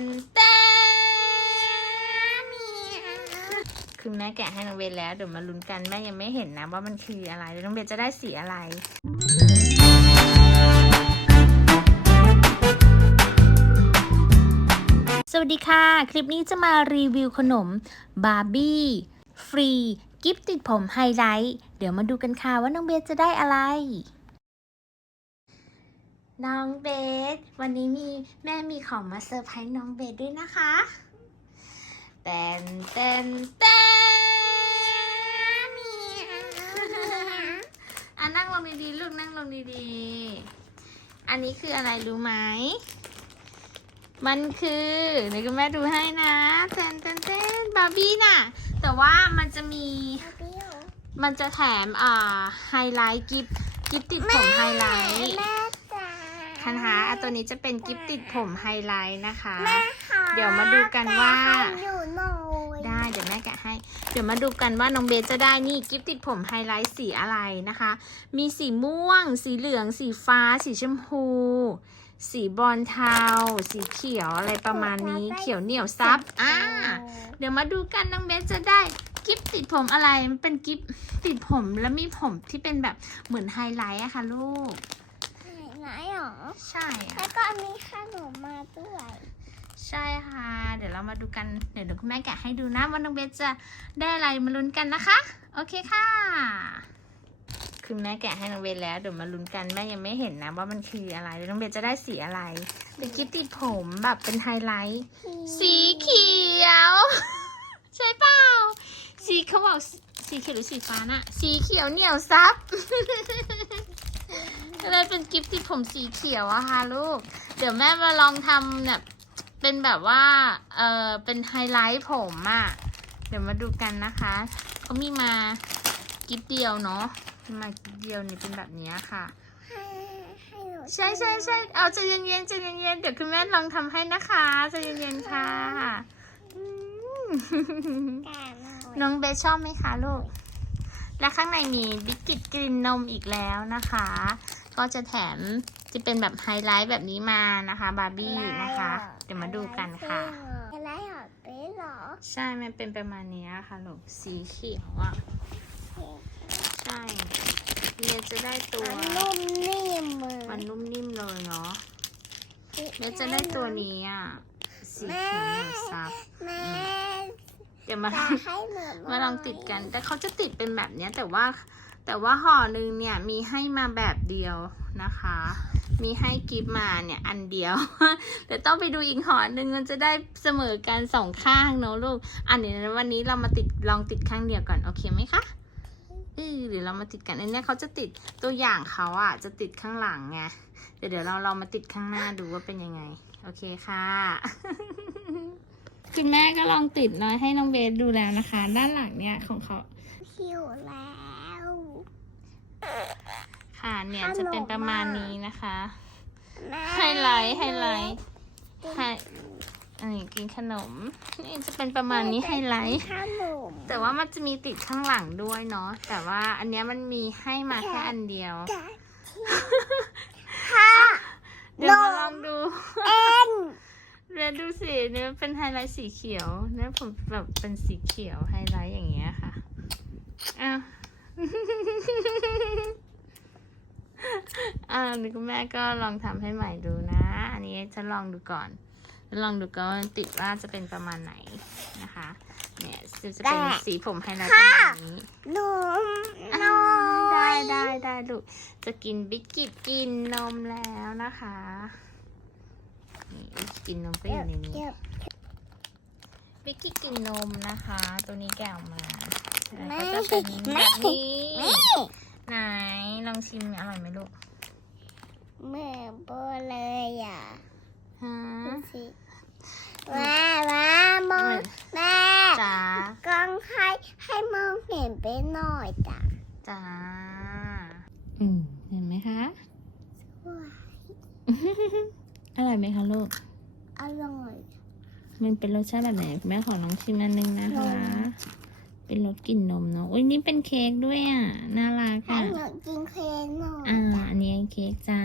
นเต้นคือแม่แกะให้น้องเบนแล้ว เดี๋ยวมาลุ้นกันแม่ยังไม่เห็นนะว่ามันคืออะไรแล้วน้องเบนจะได้สีอะไรสวัสดีค่ะ คลิปนี้จะมารีวิวขนมบาร์บี้ฟรี กิฟต์ติดผมไฮไลท์ เดี๋ยวมาดูกันค่ะว่าน้องเบสจะได้อะไร น้องเบส วันนี้มีแม่มีของมาเซอร์ไพรส์น้องเบสด้วยนะคะเต้นเต้นเต้นอะนั่งลงดีๆลูกนั่งลงดีๆ อันนี้คืออะไรรู้ไหม มันคือเดี๋ยวคุณแม่ดูให้นะเต้นเต้นเต้นบาร์บี้น่ะ แต่ว่ามันจะมี มันจะแถมอ่าไฮไลท์กิฟกิฟติดผมไฮไลท์ แม่จ๋าคันหาอะตัวนี้จะเป็นกิฟติดผมไฮไลท์นะคะแม่ค่ะเดี๋ยวมาดูกันว่าแกะให้หนูหน่อยได้ เดี๋ยวแม่แกะให้ เดี๋ยวมาดูกันว่าน้องเบสจะได้นี่กิฟติดผมไฮไลท์สีอะไรนะคะ มีสีม่วง สีเหลือง สีฟ้า สีชมพู สีบอลเทา สีเขียวอะไรประมาณนี้ เขียวเหนียวซับ อ่า เดี๋ยวมาดูกันน้องเบสจะได้กิฟติดผมอะไร มันเป็นกิฟติดผมแล้วมีผมที่เป็นแบบเหมือนไฮไลท์อะค่ะลูก ไหนหรอ ใช่อะแล้วก็มีขนมมาด้วย ใช่ค่ะ เดี๋ยวเรามาดูกันเดี๋ยวเดี๋ยวคุณแม่แกะให้ดูนะว่าน้องเบสจะได้อะไรมาลุ้นกันนะคะ โอเคค่ะ คุณแม่แกะให้น้องเบสแล้ว เดี๋ยวมาลุ้นกันแม่ยังไม่เห็นนะว่ามันคืออะไรแล้วน้องเบสจะได้สีอะไรเป็นกิฟติดผมแบบเป็นไฮไลท์ สีเขียว ใช่เปล่า สีเขาบอกสีเขียวหรือสีฟ้าน่ะ สีเขียวเหนียวซับ ก็เลยเป็นกิฟต์ติดผมสีเขียวอะค่ะลูก เดี๋ยวแม่มาลองทำแบบเป็นแบบว่า เออเป็นไฮไลท์ผมอะเดี๋ยวมาดูกันนะคะเขามีมากิฟต์เดียวเนาะมีมากิฟต์เดียวนี่เป็นแบบนี้ค่ะ ใช่ใช่ใช่เอาใจเย็นๆใจเย็นๆเดี๋ยวคุณแม่ลองทำให้นะคะใจเย็นๆค่ะอืมแกะน้องเบสชอบไหมคะลูก และข้างในมีบิสกิตกลิ่นนมอีกแล้วนะคะ ก็จะแถมจะเป็นแบบไฮไลท์แบบนี้มานะคะ บาร์บี้นะคะ เดี๋ยวมาดูกันค่ะอะไรหรอเป๊ะหรอ ใช่ มันเป็นประมาณนี้ค่ะลูกสีเขียวอะใช่เบียจะได้ตัวมันนุ่มนิ่มมือมันนุ่มนิ่มเลยเนาะเบียจะได้ตัวนี้อะสีเขียวเหนียวซับแม่เดี๋ยวมาจะลองให้หนูมาลองติดกัน แต่เขาจะติดเป็นแบบเนี้ยแต่ว่า แต่ว่าห่อหนึ่งเนี่ยมีให้มาแบบเดียวนะคะ มีให้กิฟต์มาเนี่ยอันเดียว แต่ต้องไปดูอีกห่อหนึ่งมันจะได้เสมอกันสองข้างเนอะลูก อันนี้วันนี้เรามาติดลองติดข้างเดียวก่อน โอเคไหมคะเออหรือเรามาติดกันอันเนี้ยเขาจะติดตัวอย่างเขาอะจะติดข้างหลังไงเดี๋ยวเดี๋ยวเราเรามาติดข้างหน้าดูว่าเป็นยังไง โอเคค่ะคุณแม่ก็ลองติดน้อยให้น้องเบสดูแล้วนะคะ ด้านหลังเนี่ยของเขาหิวแล้ว ค่ะเนี่ยจะเป็นประมาณนี้นะคะแม่ไฮไลท์ไฮไลท์ไฮอันนี้กินขนม นี่จะเป็นประมาณนี้ไฮไลท์ขนมแต่ว่ามันจะมีติดข้างหลังด้วยเนาะแต่ว่าอันเนี้ยมันมีให้มาแค่อันเดียวกะค่ะเดี๋ยวมาลองดูเอ็นเรียนดูสิเนี่ยมันเป็นไฮไลท์สีเขียวเนี่ยผมแบบเป็นสีเขียวไฮไลท์อย่างเงี้ยค่ะอ้าว อ่านี่คุณแม่ก็ลองทำให้ใหม่ดูนะ อันนี้จะลองดูก่อนลองดูก่อนว่าติดว่าจะเป็นประมาณไหนนะคะ เนี่ยจะจะเป็นสีผมไฮไลท์ประมาณนี้นมอ่าน้อได้ยได้ได้ลูกจะกินบิสกิตกินนมแล้วนะคะนี่บิสกินนมก็อยู่ในนี้เก็บบิกกี้กินนมนะคะ ตัวนี้แกะออกมาแม่ก็จะเป็นแบบนี้แม่ ไหนลองชิมอร่อยไหมลูกเหมือนโบเลยอะฮะดูสิแม่แม่มองแม่จ๋ากล้องให้ให้มองเห็นไปหน่อยจ้ะจ๋าอืมเห็นไหมคะว้าอร่อยไหมคะลูกอร่อยมันเป็นรสชาติแบบไหน แม่ขอลองชิมอันนึงนะคะนม เป็นรสกลิ่นนมเนาะอุ้ยนี่เป็นเค้กด้วยอะ น่ารักให้อะหนูกินเค้กหน่อยอ่าจ้ะอันนี้เค้กจ้า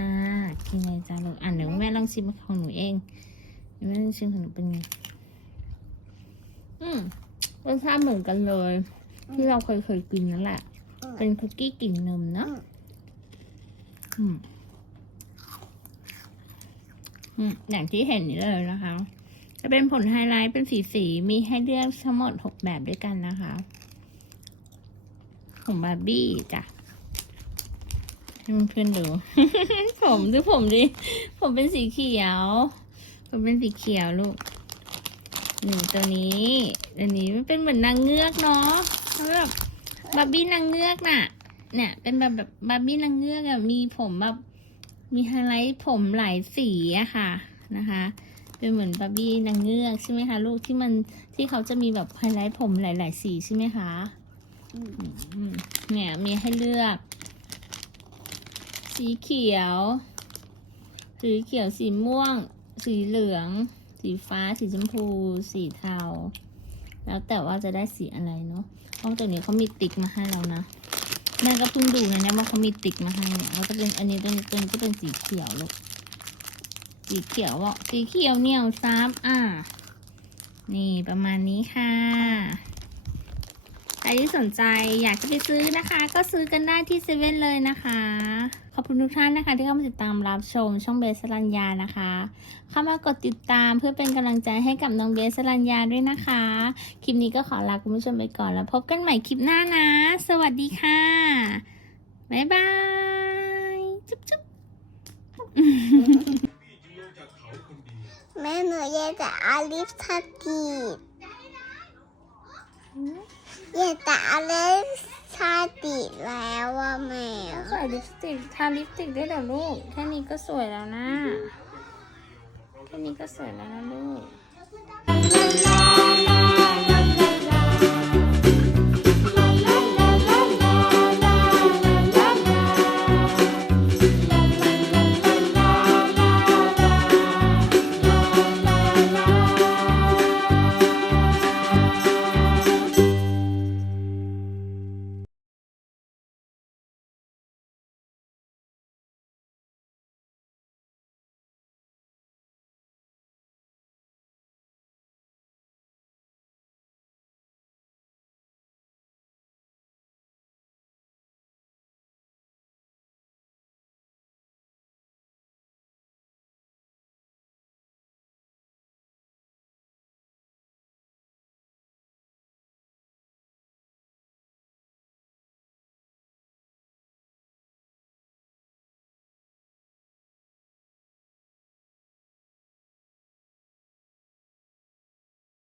กินเลยจ้าลูกอะเดี๋ยวแม่ลองชิมของหนูเองยังไม่ได้ชิมขนมเป็นไง อืมรสชาติเหมือนกันเลย ที่เราเคยเคยกินนั่นแหละ เป็นคุกกี้กลิ่นนมเนอะอืมอืม อย่างที่เห็นนี่เลยนะคะ จะเป็นผลไฮไลท์เป็นสีสีมีให้เลือกทั้งหมดหกแบบด้วยกันนะคะของบาร์บี้จ้ะให้เพื่อนดู ผมดูผมดิ ผมเป็นสีเขียว ผมเป็นสีเขียวลูกหนี่งตัวนี้อันนี้มันเป็นเหมือนนางเงือกเนาะแล้วแบบบาร์บี้นางเงือกน่ะ เนี่ย เป็นแบบแบบบาร์บี้นางเงือกอะมีผมแบบมีไฮไลท์ผมหลายสีอะค่ะนะคะ เป็นเหมือนบาร์บี้นางเงือกใช่ไหมคะลูกที่มันที่เขาจะมีแบบไฮไลท์ผมหลาย ๆ สีใช่ไหมคะอืมเนี่ยมีให้เลือก สีเขียว สีเขียวสีม่วง สีเหลือง สีฟ้า สีชมพู สีเทา แล้วแต่ว่าจะได้สีอะไรเนาะเพราะตัวนี้เขามีติ๊กมาให้เรานะแม่ก็เพิ่งดูนะเนี่ยว่าเขามีติ๊กมาให้เนี่ยว่าจะเป็นอันนี้ตัวนี้ตัวนี้ก็เป็นสีเขียวลูก สีเขียวอะสีเขียวเหนียวซับอะนี่ประมาณนี้ค่ะ ใครที่สนใจอยากจะไปซื้อนะคะ ก็ซื้อกันได้ที่เซเว่นเลยนะคะ ขอบคุณทุกท่านนะคะ ที่เข้ามาติดตามรับชมช่องเบสสรัญญานะคะ เข้ามากดติดตามเพื่อเป็นกำลังใจให้กับน้องเบสสรัญญาด้วยนะคะ คลิปนี้ก็ขอลาคุณผู้ชมไปก่อนแล้วพบกันใหม่คลิปหน้านะ สวัสดีค่ะบ๊ายบายจุ๊บจุ๊บ แม่หนูอยากจะอาลิปสติกอยากจะอาลิฟทาติดแล้วว่าแม่ใส่ลิปสติกทาลิปสติกได้แล้วลูก แค่นี้ก็สวยแล้วนะ แค่นี้ก็สวยแล้วนะลูก